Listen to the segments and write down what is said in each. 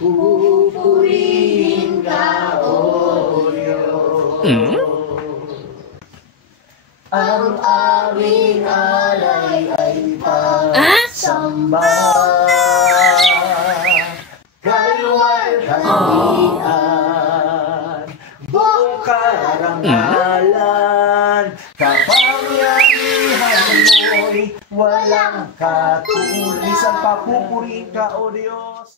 Pupurihin ka, O Diyos. Ang aming alay ay pagsamba. Kaluwalhatian, buong karangalan, kapangyarihan mo'y walang katulisan. Papupurihin ka, O Diyos.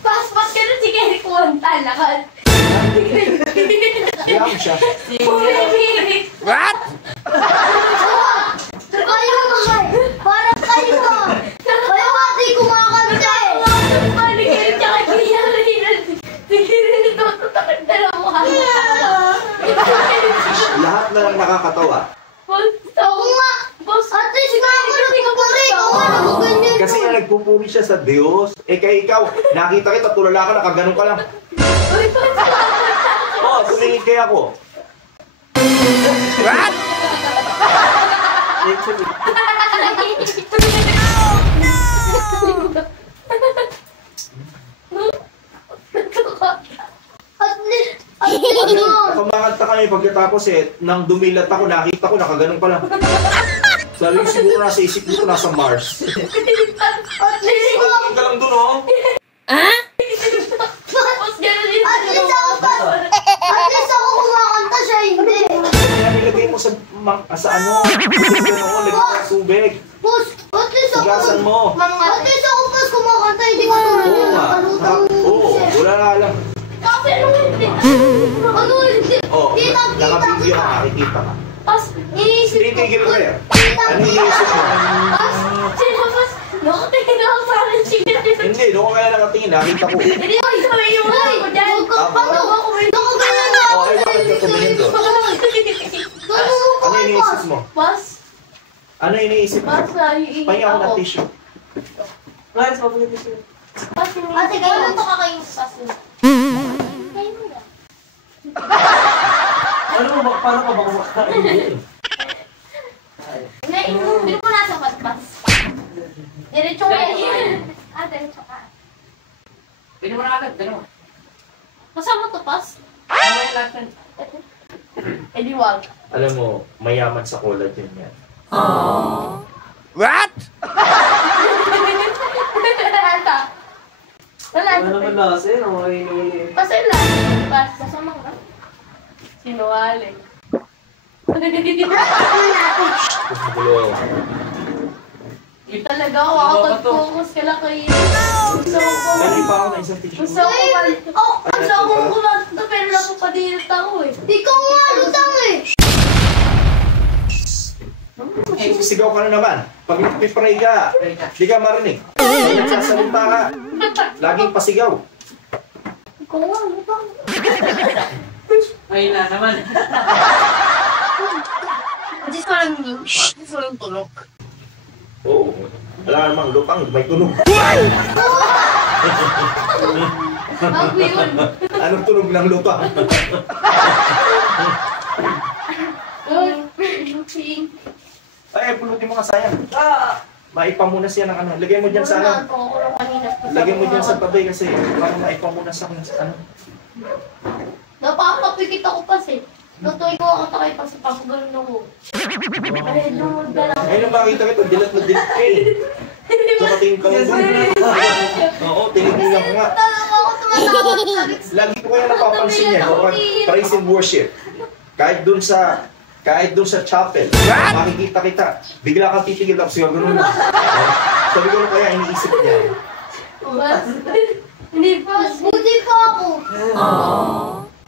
Pas ka na si Kerry Kuwanta, lakad. Alam siya. What? Kayo mahal! Parang kayo! Kayo mati kumakanta eh! Mali kayo tsaka kaya rin. Sige rin ito, tutakad na lang mo. Lahat na lang nakakatawa. Ako nga! At least nga ako nagpupuri! Ako nga nagpuganyan ko! Kasi nga nagpupuri siya sa Diyos. Eh kaya ikaw, nakita kita, tulala ka, nakaganon ka lang. Oo, tumingin kaya ako. What? Kumakanta kami pagkatapos nang dumilat ako, nakita ko, nakaganon pa lang. Sabi ko siguro nasa isip ko nasa Mars. At least Tingin ka lang dun, oh. ako kumakanta siya, hindi. Kaya nilagay mo sa ano, lagay mo sa tubig. Boss, at least ako. Higasan mo. At least ako pas kumakanta, hindi ko Oo nga. Oo, wala na lang. Kasi ano hindi? Ano hindi? Oo, Kitang-kita nakabigyo kita. ka, nakikita ka. Pas, iniisip ko. Titigil ka yan. Kitang-kita. Ano iniisip mo? Pas, sinabas. Nakatingin ako sa akin, chicken. Hindi, doon ko kaya nakatingin, nakita ko. Hindi ko isabay yung ako dyan. Paano ako? Nakagaya na ako. Oo, ay bakit ka tumingin doon? Ano iniisip mo? Pas, Ano iniisip mo? pas, naiingit Pahinga ako ng ako. tissue. Pas, iniisip. Ate, kayo na ito kakayong sasin. Kayo na. Paano ka ba kumakain? Hindi mo nasa pas. Diretso ka yan. Diretso ka. Pwede mo na agad, gano'n. Kasama to, pas? Ano yung last one? Eh, di wag. Alam mo, mayaman sa collagen yan. What? Wala. Ano naman lasa yun? Ano yung Pasay lang. Pas, kasama ka. Sinuwalik. Gulo. Talaga ako, kapag-focus ka lang kayo. Gusto ko Dali pa ako na isang tissue. Gusto ko kumanta pero napapadinat ako eh. Ikaw nga, lutang eh. Sigaw ka na naman. Pag nagpipray ka, di ka marinig. Pag nagsasalita ka, laging pasigaw. Ikaw nga, lutang. Ayun na naman. Just walang tulog. Oo. Wala namang lupang, may tunog. Ang yun. Anong tunog ng lupang? Ay, pulutin mo nga sayang. Maipamunas yan ng ano. Lagay mo dyan sa ano. Lagay mo dyan sa tabi kasi para maipamunas ang ano. Napakapikit ako kasi. Tutoy ko ako takay pa sa pagkagaling ako. Ay, lumod na lang. Ngayon makita kita, dilat na dilat ka eh. Nakatingin ka nga doon. Oo, tinignan ko nga. Ako tumatawag. Lagi ko kaya napapansin yan kapag praise and worship. Kahit dun sa chapel, makikita kita. Bigla kang titigil tapos yung gano'n. Sabi ko na kaya iniisip niya. Hindi pa. Buti pa ako.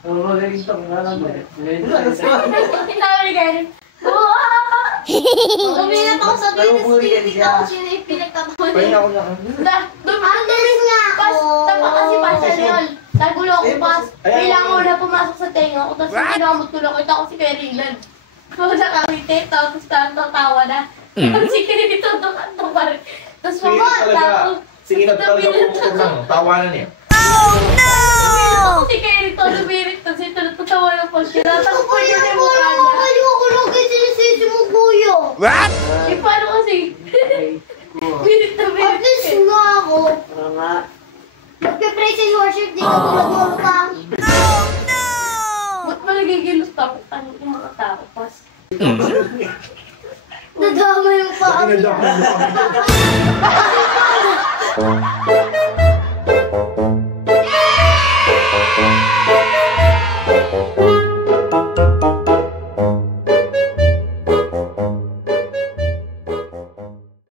Ang magaling ito, nga lang ba? Sabi ni Karen. Luminat ako sa Venus. Hindi ako pinagtatawa. Kaya ako na. Dumalis nga ako. Tapa kasi pasal yun. Nagulo ako pas. Kailangan ko na pumasok sa tenga ko. Tapos pinamot ko lang. Kita ko si Kerilan. Kung nakangiti, tapos tawa na. Si Kerilan ito pa rin. Tapos mamata ako. Sige na talaga pumutok lang. Tawanan niya. Si Kerilan lumirit. Tapos ito natatawa ng pas. Tinatakbo niya na yung mukha niya. Ayoko lang kasi sinisisi mo, kuya. What? Eh, paano kasi? Birit na birit. At least nga ako. Ano nga? shirt, di ka tulad mo lutang. Ba't pa nagigilos tapos ano yung mga tao? Pas. Nadamay mo pa kami. Pinadama mo kami.